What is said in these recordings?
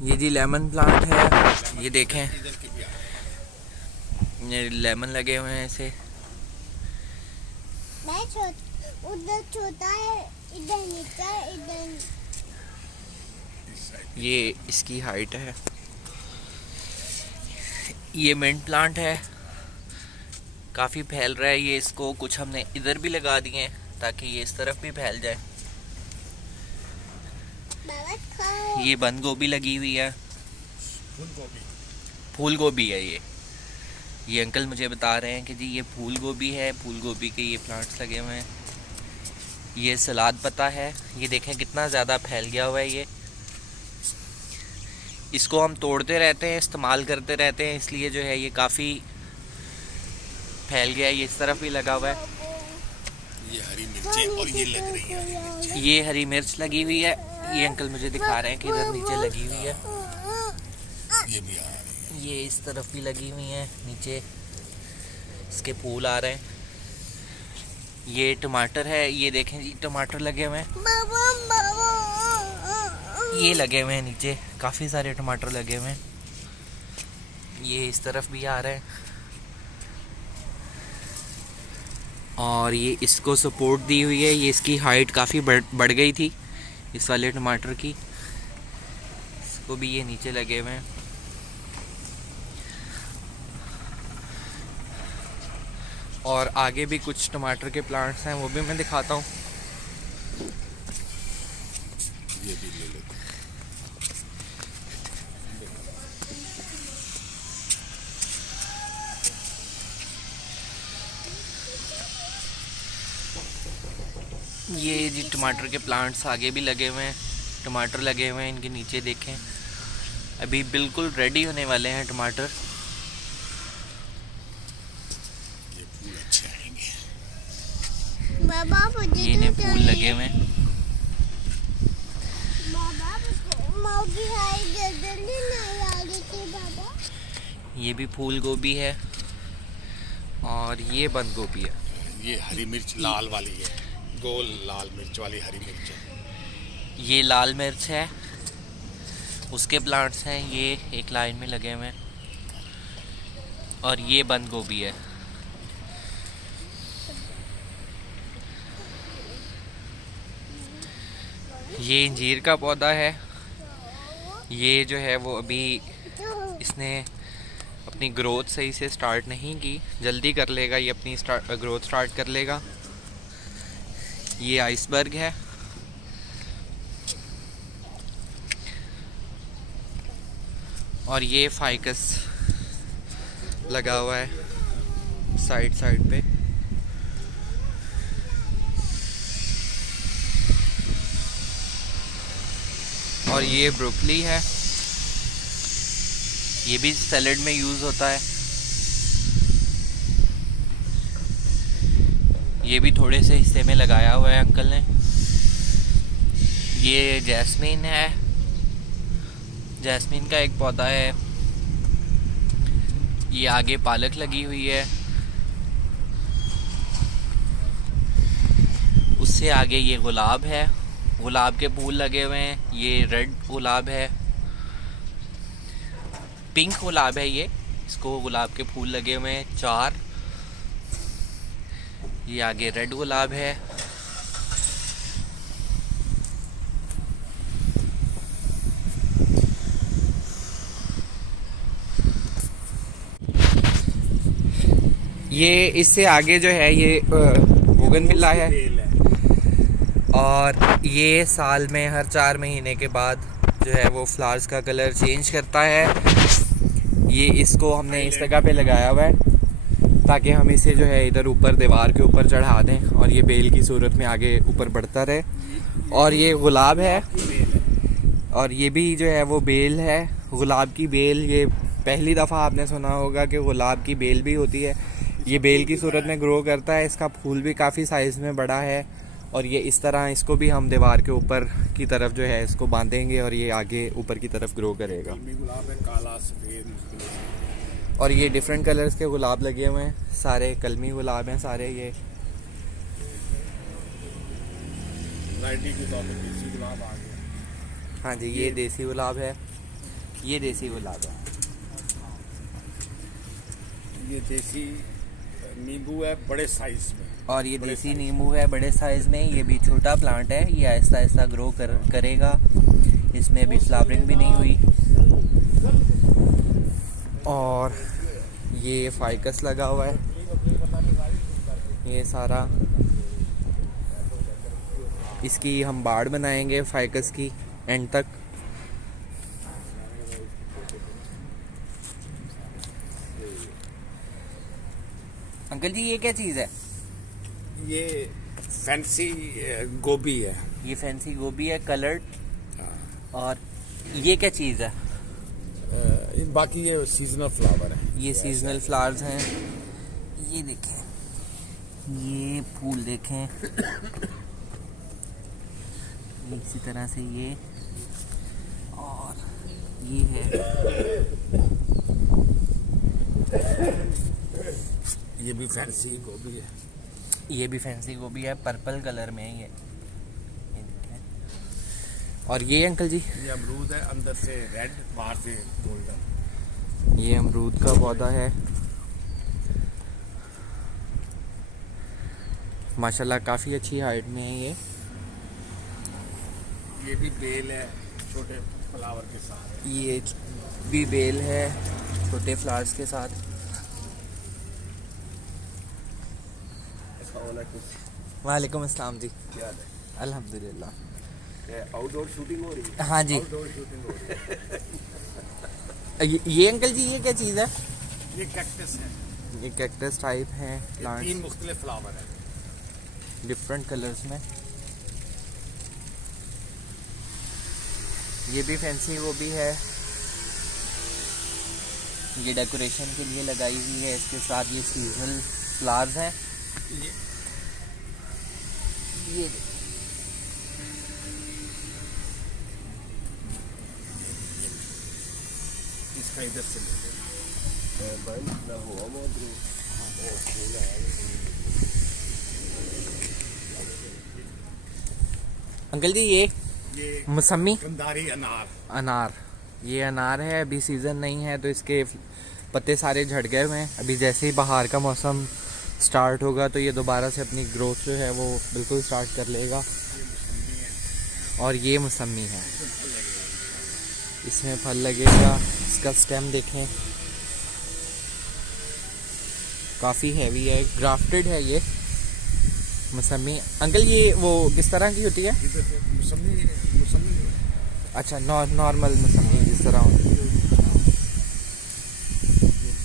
ये जी lemon plant है, ये देखें ये लेमन लगे हुए हैं ऐसे। उधर छोटा है, इधर नीचा है, इधर। ये इसकी हाइट है। ये मिंट प्लांट है, काफ़ी फैल रहा है ये। इसको कुछ हमने इधर भी लगा दिए हैं ताकि ये इस तरफ भी फैल जाए। ये बंद गोभी लगी हुई है, फूल गोभी है ये अंकल मुझे बता रहे हैं कि जी ये फूल गोभी है, फूल गोभी के ये प्लांट्स लगे हुए हैं। ये सलाद पत्ता है, ये देखें कितना ज़्यादा फैल गया हुआ है ये। इसको हम तोड़ते रहते हैं, इस्तेमाल करते रहते हैं, इसलिए जो है ये काफ़ी फैल गया है। ये इस तरफ भी लगा हुआ है। ये हरी मिर्चें और ये लग रही है, ये हरी मिर्च लगी हुई है, ये अंकल मुझे दिखा रहे हैं कि इधर नीचे लगी हुई है। ये भी आ रही है, ये इस तरफ भी लगी हुई है, नीचे इसके फूल आ रहे हैं। ये टमाटर है, ये देखें जी टमाटर लगे हुए हैं, ये लगे हुए हैं नीचे, काफ़ी सारे टमाटर लगे हुए हैं। ये इस तरफ भी आ रहे हैं और ये इसको सपोर्ट दी हुई है। ये इसकी हाइट काफ़ी बढ़ गई थी इस वाले टमाटर की, इसको भी ये नीचे लगे हुए हैं। और आगे भी कुछ टमाटर के प्लांट्स हैं, वो भी मैं दिखाता हूँ। ये भी ले लेते हैं। ये जी टमाटर के प्लांट्स आगे भी लगे हुए हैं, टमाटर लगे हुए हैं, इनके नीचे देखें अभी बिल्कुल रेडी होने वाले हैं टमाटर। ये फूल अच्छे आएंगे, ये इन्हें फूल लगे हुए हैं। ये भी फूल गोभी है और ये बंद गोभी है। ये हरी मिर्च लाल वाली है, गोल लाल मिर्च वाली हरी मिर्च है। ये लाल मिर्च है, उसके प्लांट्स हैं, ये एक लाइन में लगे हुए हैं। और ये बंद गोभी है। ये अंजीर का पौधा है, ये जो है वो अभी इसने अपनी ग्रोथ सही से स्टार्ट नहीं की, जल्दी कर लेगा ये अपनी ग्रोथ स्टार्ट कर लेगा। ये आइसबर्ग है, और ये फाइकस लगा हुआ है साइड पे। और ये ब्रोकली है, ये भी सैलेड में यूज़ होता है। ये भी थोड़े से हिस्से में लगाया हुआ है अंकल ने। ये जैस्मीन है, जैस्मीन का एक पौधा है। ये आगे पालक लगी हुई है, उससे आगे ये गुलाब है, गुलाब के फूल लगे हुए हैं। ये रेड गुलाब है, पिंक गुलाब है ये, इसको गुलाब के फूल लगे हुए हैं 4। ये आगे रेड गुलाब है। ये इससे आगे जो है ये बोगनविला है, और ये साल में हर 4 महीने के बाद जो है वो फ्लावर्स का कलर चेंज करता है। ये इसको हमने इस जगह पे लगाया हुआ है ताकि हम इसे जो है इधर ऊपर दीवार के ऊपर चढ़ा दें और ये बेल की सूरत में आगे ऊपर बढ़ता रहे। और ये गुलाब है, और ये भी जो है वो बेल है, गुलाब की बेल। ये पहली दफ़ा आपने सुना होगा कि गुलाब की बेल भी होती है। ये बेल की सूरत में ग्रो करता है, इसका फूल भी काफ़ी साइज़ में बड़ा है। और ये इस तरह इसको भी हम दीवार के ऊपर की तरफ जो है इसको बांधेंगे और ये आगे ऊपर की तरफ ग्रो करेगा। गुलाब है, काला सफेद। और ये डिफरेंट कलर्स के गुलाब लगे हुए हैं, सारे कलमी गुलाब हैं सारे। ये वैरायटी के तौर पर देसी गुलाब आ गया। हाँ जी, ये देसी गुलाब है। ये देसी गुलाब है। ये देसी नींबू है बड़े साइज में। और ये बड़े देसी size नींबू है बड़े साइज़ में। ये भी छोटा प्लांट है, ये आहिस्ता आहिस्ता ग्रो करेगा। इसमें अभी फ्लावरिंग भी नहीं हुई। और ये फाइकस लगा हुआ है, ये सारा। इसकी हम बाड़ बनाएंगे फाइकस की एंड तक। अंकल जी ये क्या चीज़ है? ये फैंसी गोभी है। ये फैंसी गोभी है कलर्ड। हाँ। और ये क्या चीज़ है? बाकी ये सीजनल फ्लावर है। ये सीजनल फ्लावर्स हैं। ये देखें, ये फूल देखें। इसी तरह से ये, और ये है, ये भी फैंसी गोभी है। ये भी फैंसी गोभी है, पर्पल कलर में है ये देखें। और ये अंकल जी, ये अमरूद है, अंदर से रेड बाहर से गोल्डन। ये अमरूद का पौधा है। माशाल्लाह काफ़ी अच्छी हाइट में है ये। ये भी बेल है छोटे फ्लावर के साथ। ये भी बेल है छोटे फ्लावर्स के साथ। वालेकुम अस्सलाम जी। क्या है? अल्हम्दुलिल्लाह। आउटडोर शूटिंग हो रही है। हाँ जी। आउटडोर शूटिंग हो रही है। ये अंकल जी ये क्या चीज़ है? ये कैक्टस है। ये कैक्टस टाइप है ये 3 प्लांट, मुख्तलिफ फ्लावर है। डिफरेंट कलर्स में। ये भी फैंसी वो भी है, ये डेकोरेशन के लिए लगाई हुई है। इसके साथ ये सीजनल फ्लावर्स हैं। ये इसका इधर से ले अंकल जी ये ये मौसमी गंधारी अनार। अनार, ये अनार है। अभी सीज़न नहीं है तो इसके पत्ते सारे झड़ गए हुए हैं। अभी जैसे ही बाहर का मौसम स्टार्ट होगा तो ये दोबारा से अपनी ग्रोथ जो है वो बिल्कुल स्टार्ट कर लेगा। और ये मौसमी है, इसमें फल लगेगा। इसका स्टेम देखें, काफ़ी हैवी है, ग्राफ्टेड है ये मौसमी। अंकल ये वो किस तरह की होती है? इधर से मौसमी अच्छा, नॉर्मल मौसमी जिस तरह होती है।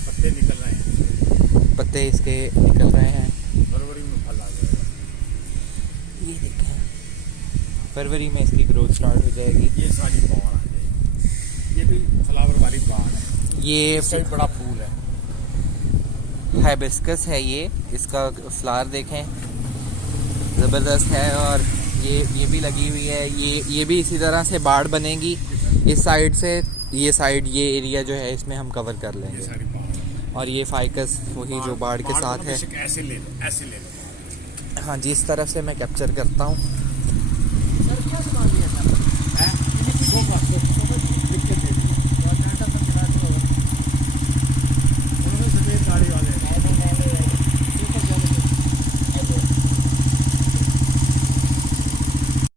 पत्ते निकल रहे हैं। पत्ते इसके निकल रहे हैं। फरवरी में फल आ जाएगा। ये देखें, फरवरी में इसकी ग्रोथ स्टार्ट हो जाएगी। ये सारी बाढ़ आ जाएगी। ये भी फ्लावर वाली बाढ़ है। ये इसका भी बड़ा फूल है। हाइबिस्कस है ये, इसका फ्लावर देखें ज़बरदस्त है। और ये भी लगी हुई है। ये भी इसी तरह से बाड़ बनेगी इस साइड से। ये साइड, ये एरिया जो है इसमें हम कवर कर ये लेंगे। सारी बाढ़। और ये फाइकस वही जो बाड़ के साथ है। ऐसे ले लो, ऐसे ले लो। हाँ जी, इस तरफ से मैं कैप्चर करता हूँ।